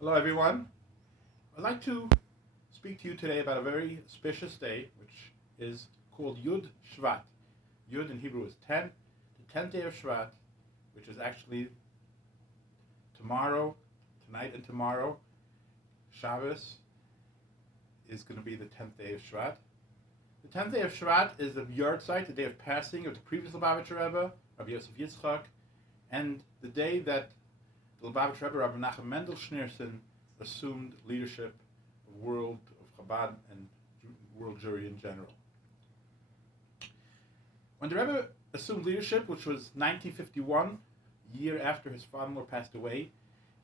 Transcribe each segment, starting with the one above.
Hello, everyone. I'd like to speak to you today about a very auspicious day, which is called Yud Shvat. Yud in Hebrew is 10, the 10th day of Shvat, which is actually tomorrow, tonight and tomorrow. Shabbos is going to be the 10th day of Shvat. The 10th day of Shvat is the Yartzeit, the day of passing of the previous Lubavitcher Rebbe, Rabbi Yosef Yitzchak, and the day that the Lubavitcher Rebbe, Rabbi Nachum Mendel Schneerson, assumed leadership of world of Chabad and world Jewry in general. When the Rebbe assumed leadership, which was 1951, a year after his father-in-law passed away,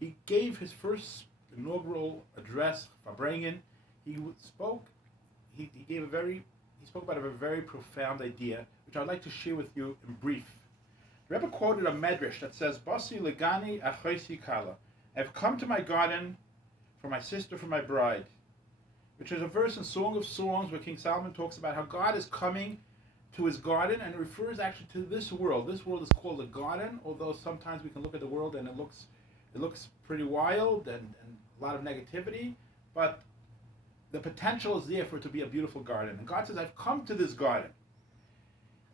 he gave his first inaugural address, Farbrengen. He spoke about a very profound idea, which I'd like to share with you in brief. The Rebbe quoted a medrash that says, "Basi legani achoisi kala." I've come to my garden for my sister, for my bride, which is a verse in Song of Songs where King Solomon talks about how God is coming to his garden, and it refers actually to this world. This world is called a garden, although sometimes we can look at the world and it looks pretty wild and a lot of negativity, but the potential is there for it to be a beautiful garden. And God says, I've come to this garden.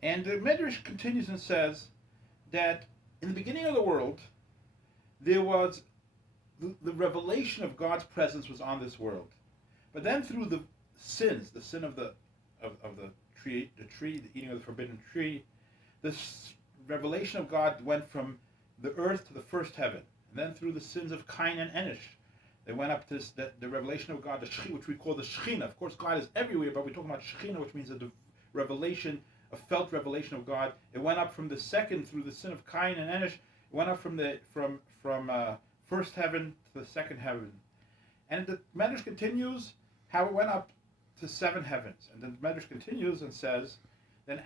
And the Medrash continues and says that in the beginning of the world, there was the revelation of God's presence was on this world. But then through the sins, the sin of the tree, the eating of the forbidden tree, this revelation of God went from the earth to the first heaven. And then through the sins of Cain and Enosh, they went up to the revelation of God, which we call the Scheiner. Of course, God is everywhere, but we're talking about Scheiner, which means the revelation, a felt revelation of God. It went up from the second through the sin of Cain and Enosh. It went up from first heaven to the second heaven. And the Medrash continues how it went up to seven heavens. And then the Medrash continues and says, then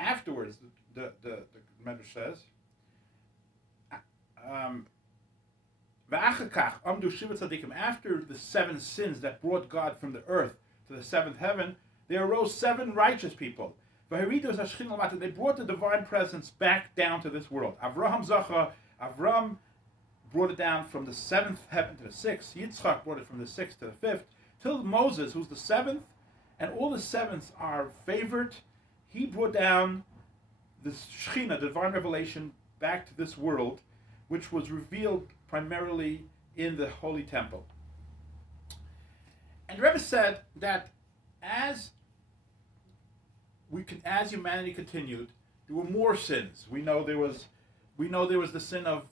afterwards, the Medrash says, after the seven sins that brought God from the earth to the seventh heaven, there arose seven righteous people. They brought the divine presence back down to this world. Avram brought it down from the seventh heaven to the sixth. Yitzchak brought it from the sixth to the fifth, till Moses, who's the seventh, and all the sevenths are favored. He brought down the Shekhinah, the divine revelation, back to this world, which was revealed primarily in the Holy Temple. And the Rebbe said that as humanity continued, there were more sins. We know there was the sin of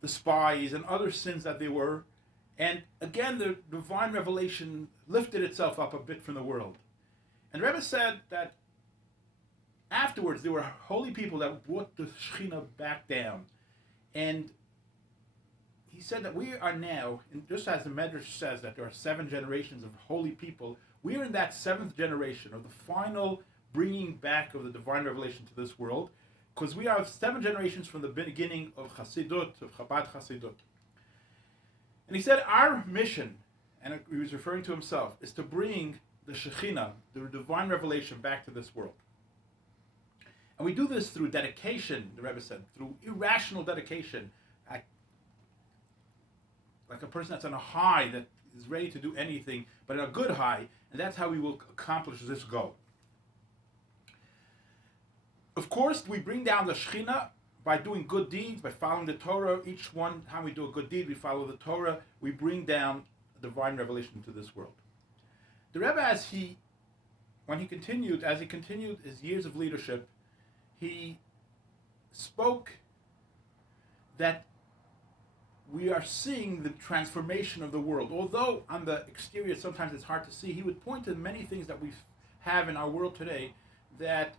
the spies and other sins that there were. And again, the divine revelation lifted itself up a bit from the world. And the Rebbe said that afterwards there were holy people that brought the Shekhinah back down. And he said that we are now, just as the Medrash says that there are seven generations of holy people, we are in that seventh generation of the final bringing back of the divine revelation to this world, because we are seven generations from the beginning of Chassidut, of Chabad Chassidut. And he said our mission, and he was referring to himself, is to bring the Shekhinah, the divine revelation, back to this world. And we do this through dedication, the Rebbe said, through irrational dedication, like a person that's on a high that is ready to do anything, but in a good high, and that's how we will accomplish this goal. Of course, we bring down the Shekhinah by doing good deeds, by following the Torah. Each one time we do a good deed, we follow the Torah, we bring down divine revelation to this world. The Rebbe, as he continued his years of leadership, he spoke that we are seeing the transformation of the world. Although on the exterior sometimes it's hard to see, he would point to many things that we have in our world today that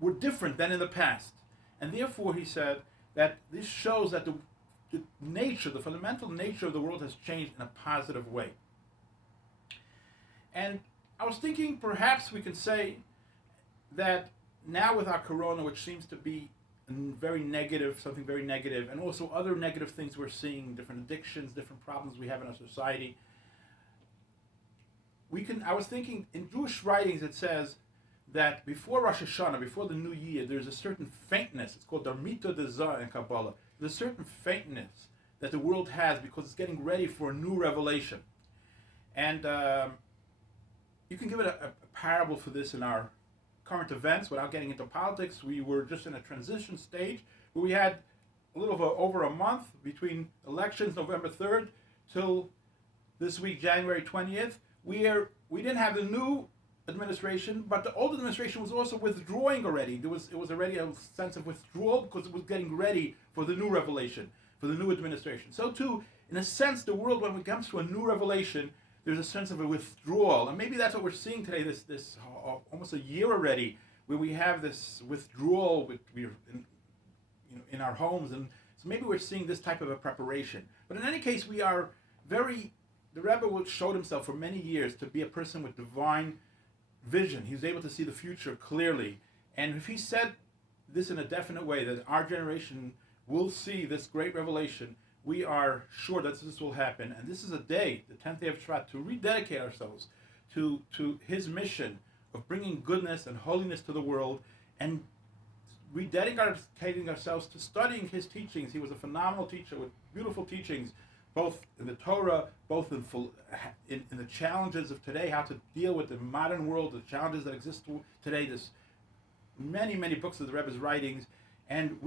were different than in the past. And therefore he said that this shows that the fundamental nature of the world has changed in a positive way. And I was thinking perhaps we could say that now with our corona, which seems to be something very negative, and also other negative things we're seeing, different addictions, different problems we have in our society, I was thinking in Jewish writings it says that before Rosh Hashanah, before the new year, there's a certain faintness. It's called Darmita de Zah in Kabbalah. There's a certain faintness that the world has, because it's getting ready for a new revelation. And you can give it a parable for this in our current events without getting into politics. We were just in a transition stage where we had a little over a month between elections, November 3rd, till this week, January 20th. We didn't have the new administration, but the old administration was also withdrawing already. It was already a sense of withdrawal because it was getting ready for the new revelation, for the new administration. So too, in a sense, the world, when it comes to a new revelation, there's a sense of a withdrawal, and maybe that's what we're seeing today. This almost a year already, where we have this withdrawal. We're in our homes, and so maybe we're seeing this type of a preparation. But in any case, we are very. The Rebbe showed himself for many years to be a person with divine vision. He was able to see the future clearly, and if he said this in a definite way, that our generation will see this great revelation, we are sure that this will happen. And this is a day, the 10th day of Shvat, to rededicate ourselves to his mission of bringing goodness and holiness to the world, and rededicating ourselves to studying his teachings. He was a phenomenal teacher with beautiful teachings, both in the Torah, both in the challenges of today, how to deal with the modern world, the challenges that exist today. There's many, many books of the Rebbe's writings, and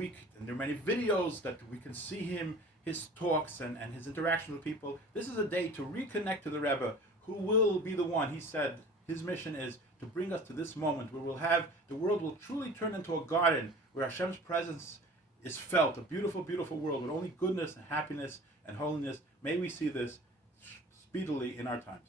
there are many videos that we can see his talks and his interaction with people. This is a day to reconnect to the Rebbe, who will be the one. He said his mission is to bring us to this moment where the world will truly turn into a garden where Hashem's presence is felt, a beautiful, beautiful world with only goodness and happiness and holiness. May we see this speedily in our times.